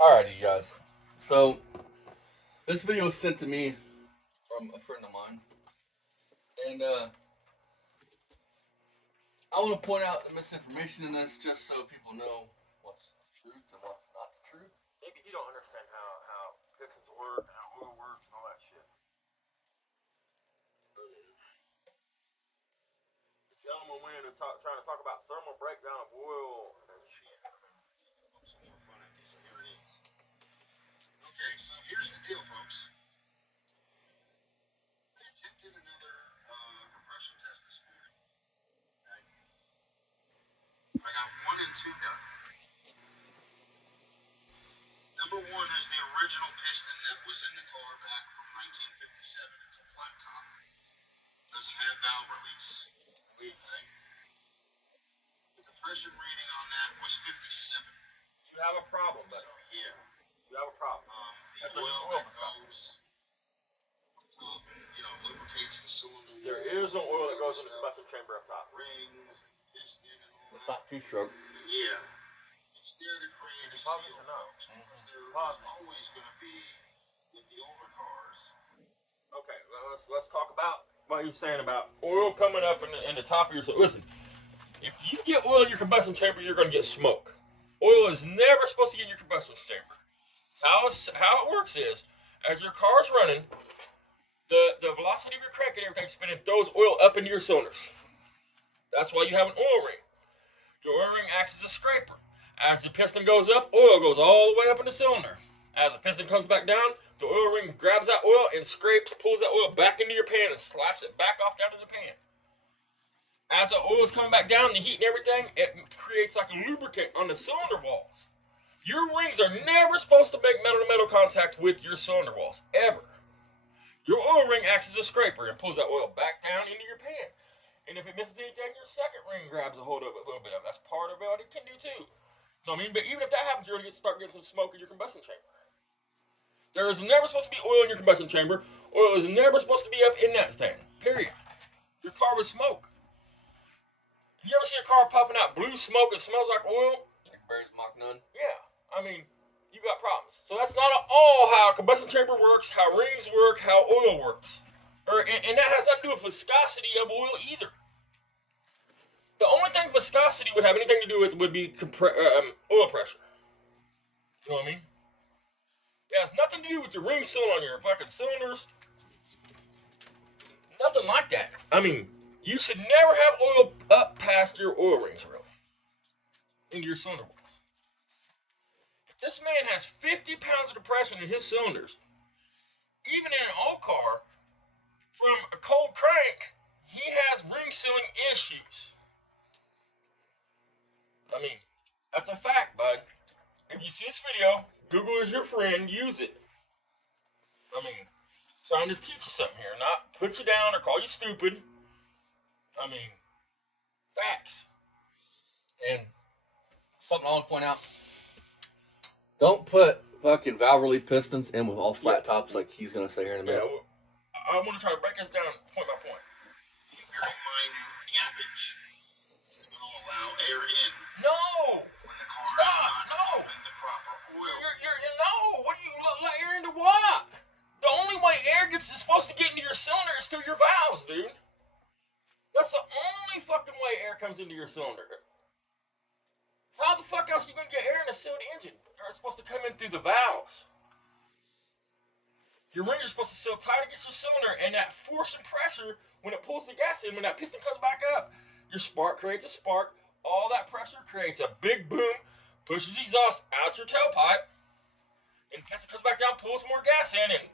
Alrighty, you guys. So this video was sent to me from a friend of mine, and I want to point out the misinformation in this, just so people know what's the truth and what's not the truth. Maybe he don't understand how pistons work and how oil works and all that shit. The gentleman went in and trying to talk about thermal breakdown of oil and shit. Some more fun at this, so here it is. Okay, so here's the deal, folks. I attempted another compression test this morning. Okay? I got 1 and 2 done. Number 1 is the original piston that was in the car back from 1957. It's a flat top. Doesn't have valve release. Okay? The compression rating on that was 57. You have a problem, buddy. So, yeah. You have a problem. The oil that goes on top and, lubricates the cylinder. There is no oil that goes in the combustion chamber up top. Rings and piston and all It's not two-stroke. Yeah. It's there to create a seal, folks, because there's always going to be, with the older cars. Okay, let's talk about what he's saying about oil coming up in the top of your... Listen, if you get oil in your combustion chamber, you're going to get smoke. Oil is never supposed to get in your combustion chamber. How it works is, as your car's running, the velocity of your crank and everything spinning throws oil up into your cylinders. That's why you have an oil ring. Your oil ring acts as a scraper. As the piston goes up, oil goes all the way up in the cylinder. As the piston comes back down, the oil ring grabs that oil and pulls that oil back into your pan and slaps it back off down to the pan. As the oil is coming back down, the heat and everything, it creates like a lubricant on the cylinder walls. Your rings are never supposed to make metal-to-metal contact with your cylinder walls, ever. Your oil ring acts as a scraper and pulls that oil back down into your pan. And if it misses anything, your second ring grabs a hold of it a little bit of it. That's part of what it can do too. You know what I mean? But even if that happens, you're going to start getting some smoke in your combustion chamber. There is never supposed to be oil in your combustion chamber. Oil is never supposed to be up in that thing. Period. Your car would smoke. You ever see a car puffing out blue smoke that smells like oil? Like Barry's Mach None. Yeah. I mean, you got problems. So that's not at all how a combustion chamber works, how rings work, how oil works. And that has nothing to do with viscosity of oil either. The only thing viscosity would have anything to do with would be oil pressure. You know what I mean? It has nothing to do with your ring seal on your fucking cylinders. Nothing like that. I mean, you should never have oil up past your oil rings, really. Into your cylinder walls. If this man has 50 pounds of depression in his cylinders, even in an old car, from a cold crank, he has ring sealing issues. I mean, that's a fact, bud. If you see this video, Google is your friend, use it. I mean, trying to teach you something here, not put you down or call you stupid. I mean, facts. And something I want to point out. Don't put fucking valve relief pistons in with all flat tops like he's going to say here in a minute. Yeah, I want to try to break this down point by point. A very minute gappage is going to allow air in. No! When the car Stop! is not No! pumping the proper oil. No! What do you let air into what? The only way air is supposed to get into your cylinder is through your valves, dude. That's the only fucking way air comes into your cylinder. How the fuck else are you going to get air in a sealed engine? It's supposed to come in through the valves. Your ring is supposed to seal tight against your cylinder, and that force and pressure, when it pulls the gas in, when that piston comes back up, your spark creates a spark. All that pressure creates a big boom, pushes the exhaust out your tailpipe, and the piston comes back down, pulls more gas in, and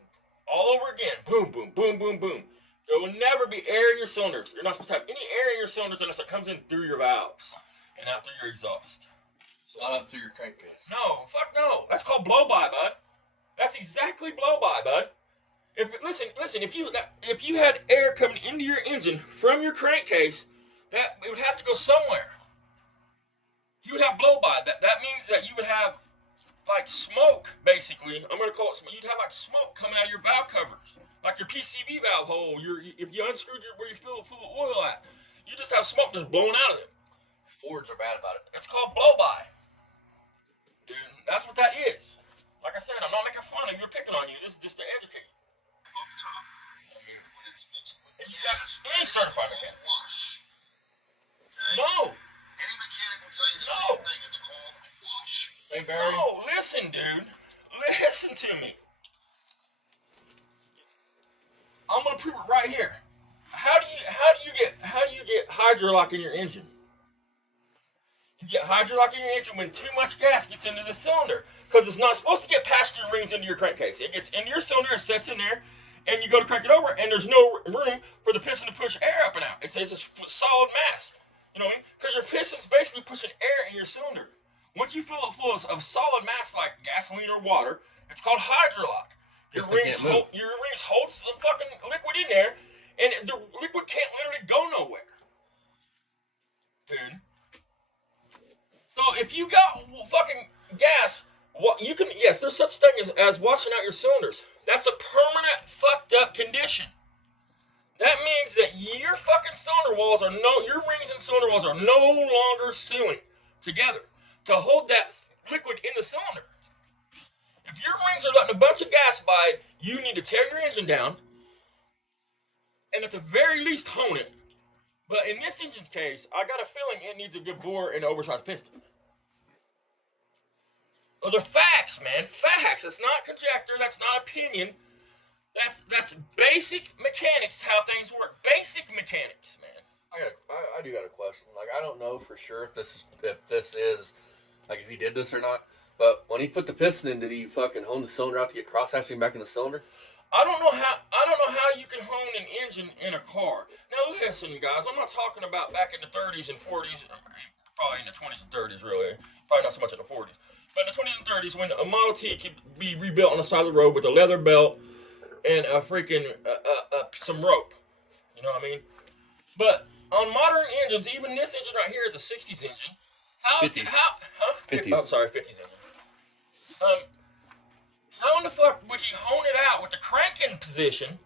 all over again. Boom, boom, boom, boom, boom. There will never be air in your cylinders. You're not supposed to have any air in your cylinders unless it comes in through your valves and out through your exhaust. So not up through your crankcase. No, fuck no. That's called blow-by, bud. That's exactly blow-by, bud. Listen. If you had air coming into your engine from your crankcase, that it would have to go somewhere. You would have blow-by. That means that you would have like smoke, basically. I'm gonna call it smoke. You'd have like smoke coming out of your valve covers, like your PCV valve hole. If you unscrewed where you fill full of oil at, you just have smoke just blowing out of it. Fords are bad about it. It's called blow-by. Dude, that's what that is. Like I said, I'm not making fun of you or picking on you. This is just to educate you. Up top. When it's mixed with And you gas, guys, any certified mechanic. wash. Okay? No. Any mechanic will tell you the No. same thing. It's called a wash. Hey, Barry. No, listen, dude. Listen to me. I'm gonna prove it right here. How do you get hydrolock in your engine? You get hydrolock in your engine when too much gas gets into the cylinder, because it's not supposed to get past your rings into your crankcase. It gets into your cylinder, it sets in there, and you go to crank it over, and there's no room for the piston to push air up and out. It says it's solid mass. You know what I mean? Because your piston's basically pushing air in your cylinder. Once you fill it full of solid mass like gasoline or water, it's called hydrolock. Your rings holds the fucking liquid in there, and the liquid can't literally go nowhere. Dude. So if you got fucking gas, you can, yes, there's such thing as washing out your cylinders. That's a permanent fucked up condition. That means that your fucking cylinder walls your rings and cylinder walls are no longer sealing together to hold that liquid in the cylinder. If your rings are letting a bunch of gas by, you need to tear your engine down and at the very least hone it. But in this engine's case, I got a feeling it needs a good bore and an oversized piston. Those are facts, man. Facts. It's not conjecture. That's not opinion. That's basic mechanics, how things work. Basic mechanics, man. I do got a question. Like, I don't know for sure if this is like if he did this or not. But when he put the piston in, did he fucking hone the cylinder out to get cross-hatching back in the cylinder? I don't know how you can hone an engine in a car. Now listen, guys, I'm not talking about back in the 30s and 40s, probably in the 20s and 30s, really. Probably not so much in the 40s. But in the 20s and 30s, when a Model T could be rebuilt on the side of the road with a leather belt and a freaking some rope. You know what I mean? But on modern engines, even this engine right here is a 60s engine. 50s. 50s. Oh, sorry, 50s engine. How in the fuck would he hone it out with the cranking position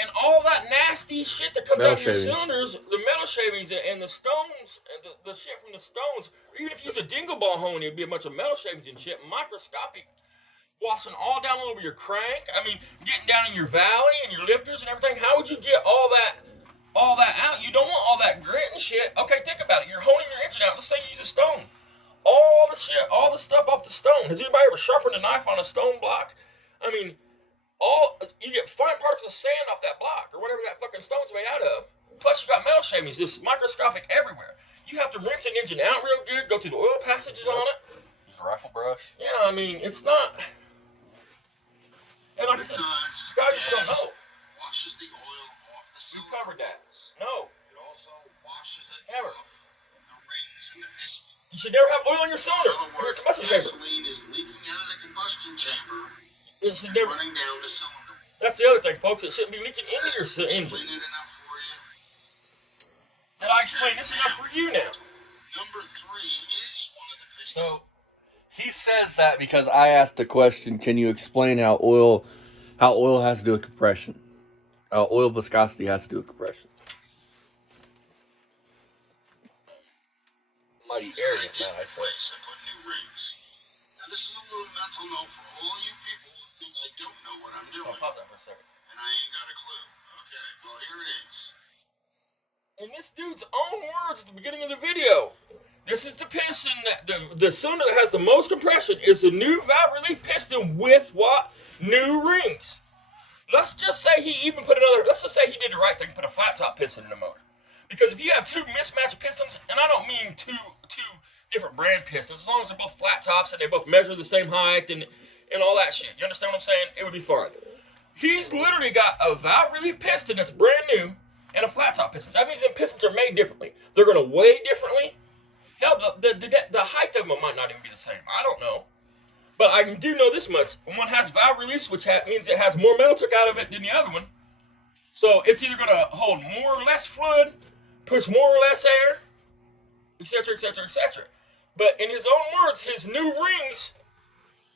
and all that nasty shit that comes out of your cylinders, the metal shavings and the stones, and the shit from the stones, or even if you use a dingle ball hone, it'd be a bunch of metal shavings and shit, microscopic, washing all down over your crank. I mean, getting down in your valley and your lifters and everything. How would you get all that out? You don't want all that grit and shit. Okay, think about it. You're honing your engine out. Let's say you use a stone. All the shit, all the stuff off the stone. Has anybody ever sharpened a knife on a stone block? I mean, you get fine particles of sand off that block or whatever that fucking stone's made out of. Plus, you got metal shavings, just microscopic everywhere. You have to rinse an engine out real good, go through the oil passages on it. Use a rifle brush. Yeah, I mean, it's not. And like I said, guys just don't know. Washes the oil off the You cylinder. covered that. No. It also washes it Never. off the rings and the piston. You should never have oil in your In cylinder other or your words, combustion chamber. gasoline is leaking out of the combustion chamber It should and never. running down the cylinder. That's the other thing, folks. It shouldn't be leaking into your engine. Explain it enough for you? Did I explain this enough for you now? Number 3 is one of the pistons. So he says that because I asked the question, can you explain how oil has to do with compression? How oil viscosity has to do with compression. Mighty arrogant, man, I say. And put new rings. Now this is a little mental note for all you people who think I don't know what I'm doing. I'll pause that for a second. And I ain't got a clue. Okay, well here it is. In this dude's own words at the beginning of the video, this is the piston that the cylinder that has the most compression is the new valve relief piston with what? New rings. Let's just say let's just say he did the right thing, put a flat top piston in the motor. Because if you have two mismatched pistons, and I don't mean two different brand pistons, as long as they're both flat tops and they both measure the same height and all that shit, you understand what I'm saying? It would be fine. He's literally got a valve relief piston that's brand new and a flat top piston. That means them pistons are made differently. They're going to weigh differently. Hell, the height of them might not even be the same. I don't know. But I do know this much. One has valve release, which means it has more metal took out of it than the other one. So it's either going to hold more or less fluid, push more or less air, etc., etc., etc. But in his own words, his new rings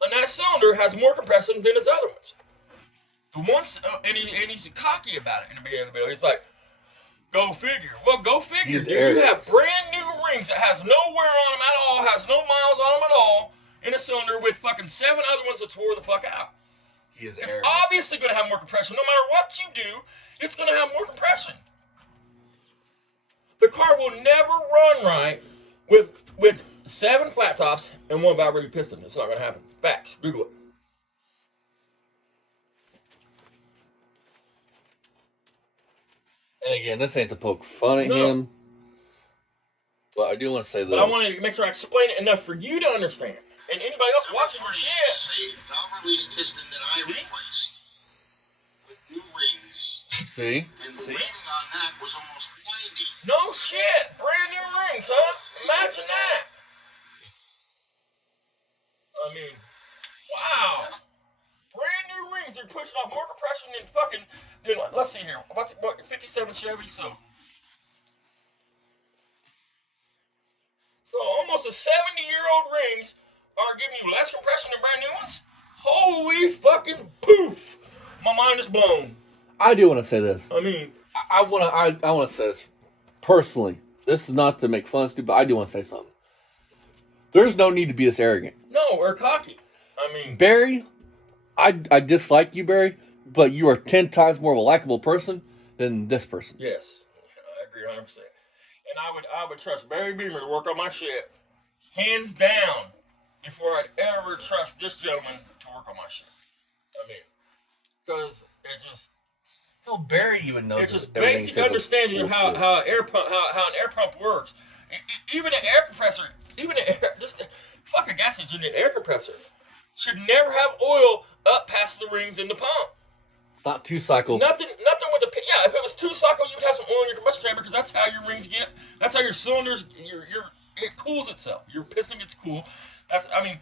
on that cylinder has more compression than his other ones. The ones, and he's cocky about it in the beginning of the video. He's like, go figure. Well, go figure. You have brand new rings that has no wear on them at all, has no miles on them at all. in a cylinder with fucking 7 other ones that tore the fuck out. He is It's arrogant. obviously going to have more compression. No matter what you do, it's going to have more compression. The car will never run right with 7 flat tops and 1 vibrating piston. It's not going to happen. Facts. Google it. And again, this ain't to poke fun at No. him. But I do want to say this. But I want to make sure I explain it enough for you to understand. And anybody else Number watching your 3 shit. is a valve release piston that I replaced with new rings. See? And the rating on that was almost 90. No shit. Brand new rings, huh? Imagine that. I mean, wow. Brand new rings. They're pushing off more compression than fucking. Let's see here. What 57 Chevy? So almost a 70-year-old rings are giving you less compression than brand new ones? Holy fucking poof! My mind is blown. I do want to say this. I mean, I want to say this personally. This is not to make fun of Stu, but I do want to say something. There's no need to be this arrogant. no, we're cocky. I mean, Barry, I dislike you, Barry, but you are 10 times more of a likable person than this person. yes, I agree 100%. And I would trust Barry Beamer to work on my shit, hands down, before I'd ever trust this gentleman to work on my shit. I mean, because it just. Hell, Barry even knows. It's just everything basic says is understanding of bullshit. how an air pump works. Even an air compressor, fuck a gas engine, an air compressor should never have oil up past the rings in the pump. It's not 2-cycle. Nothing with the if it was 2-cycle, you would have some oil in your combustion chamber because that's how your rings get. That's how your cylinders it cools itself. Your piston gets cool. I'm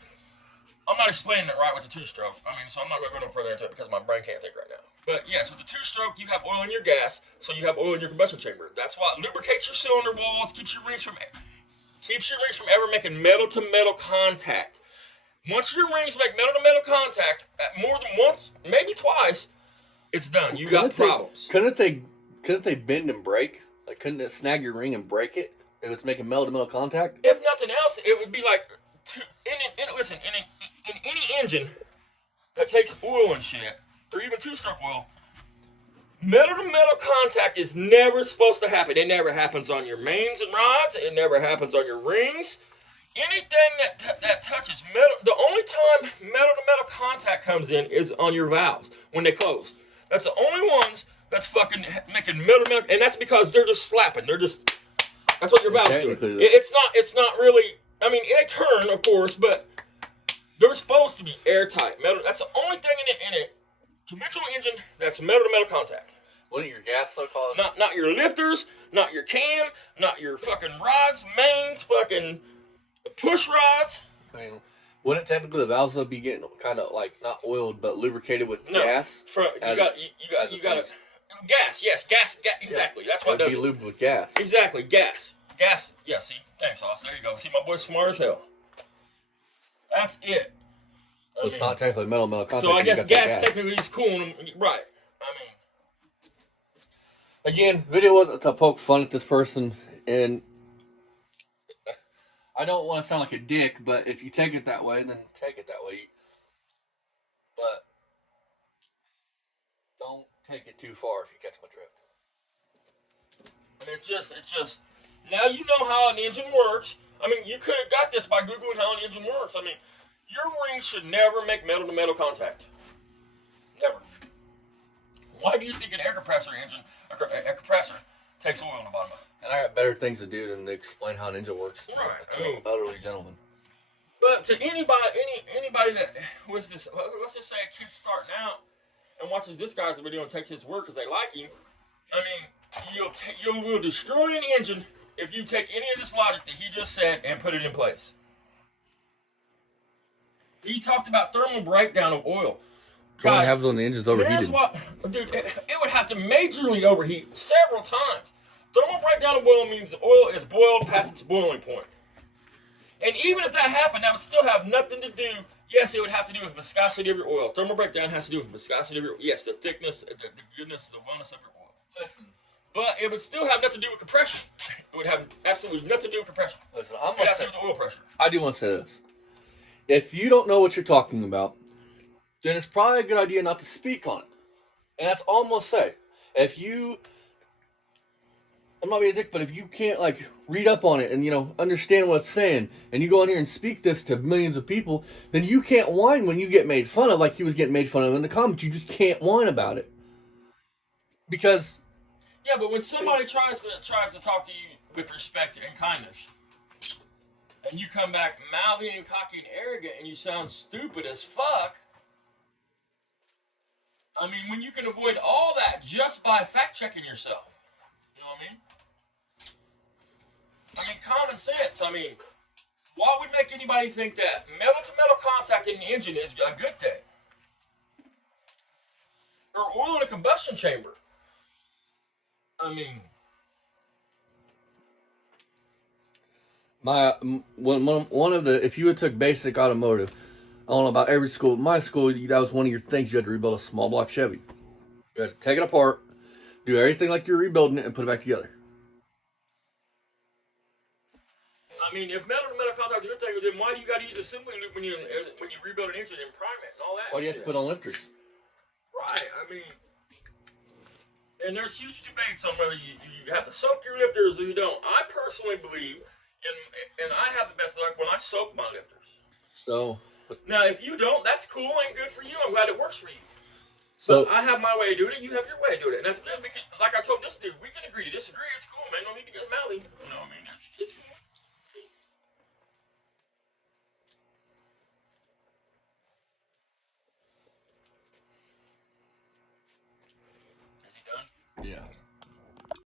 not explaining it right with the 2-stroke. So I'm not going to go no further into it because my brain can't think right now. But yes, with the 2-stroke, you have oil in your gas, so you have oil in your combustion chamber. That's what lubricates your cylinder walls, keeps your rings from ever making metal to metal contact. Once your rings make metal to metal contact, more than once, maybe twice, it's done. You got problems. Couldn't they bend and break? Like, couldn't it snag your ring and break it if it's making metal to metal contact? If nothing else, it would be like in any engine that takes oil and shit, or even 2-stroke oil, metal to metal contact is never supposed to happen. It never happens on your mains and rods. It never happens on your rings. Anything that touches metal, the only time metal to metal contact comes in is on your valves when they close. That's the only ones that's fucking making metal to metal, and that's because they're just slapping. That's what your valves do. It's not really. They turn, of course, but they're supposed to be airtight. Metal. That's the only thing in a conventional engine that's metal to metal contact. Wouldn't your gas so called? Not your lifters, not your cam, not your fucking rods, mains, fucking push rods. Wouldn't technically the valves be getting kind of like not oiled but lubricated with gas? You got gas. Yes, gas. Exactly. Yeah. That's what it'd does be lubed with gas. Exactly, gas. Yeah. See, thanks, Sauce. There you go. See, my boy's smart as hell. That's it. So it's not technically metal contact. So I guess gas technically is cool, right? Again, video wasn't to poke fun at this person, and I don't want to sound like a dick, but if you take it that way, then take it that way. But don't take it too far if you catch my drift. It's just, now you know how an engine works. You could have got this by Googling how an engine works. Your rings should never make metal to metal contact. Never. Why do you think an air compressor engine, a compressor, takes oil in the bottom of it? And I got better things to do than to explain how an engine works to Right. an elderly gentleman. But to anybody that was this, let's just say a kid starting out and watches this guy's video and takes his word because they like him. You will destroy an engine if you take any of this logic that he just said and put it in place. He talked about thermal breakdown of oil. What happens when the engine's overheated? Here's what, dude, it would have to majorly overheat several times. Thermal breakdown of oil means the oil is boiled past its boiling point. And even if that happened, that would still have nothing to do. Yes, it would have to do with viscosity of your oil. Thermal breakdown has to do with viscosity of your oil. Yes, the thickness, the goodness, the wellness of your oil. Listen. But it would still have nothing to do with compression. It would have absolutely nothing to do with compression. Listen, it would have to do with the oil pressure. I do want to say this. if you don't know what you're talking about, then it's probably a good idea not to speak on it. And that's all I'm gonna say. If you, I'm not being a dick, but if you can't like read up on it and understand what it's saying, and you go in here and speak this to millions of people, then you can't whine when you get made fun of, like he was getting made fun of in the comments. You just can't whine about it because Yeah, but when somebody tries to talk to you with respect and kindness, and you come back mouthy and cocky and arrogant, and you sound stupid as fuck. I mean, when you can avoid all that just by fact checking yourself, you know what I mean? I mean, common sense. I mean, why would make anybody think that metal-to-metal contact in the engine is a good thing? Or oil in a combustion chamber. I mean, one of the, if you had took basic automotive, I don't know about every school. My school, that was one of your things. You had to rebuild a small block Chevy. You had to take it apart, do everything like you're rebuilding it, and put it back together. I mean, if metal-to-metal contact is a good thing, then why do you got to use assembly loop when you rebuild an engine and prime it and all that? Why do you have to put on lifters? Right. I mean, and there's huge debates on whether you have to soak your lifters or you don't. I personally believe, and I have the best luck when I soak my lifters. So now, if you don't, that's cool and good for you. I'm glad it works for you. So but I have my way of doing it. You have your way of doing it, and that's good. Because, like I told this dude, we can agree to disagree. It's cool, man. No need to get mouthy. You know what I mean? It's cool.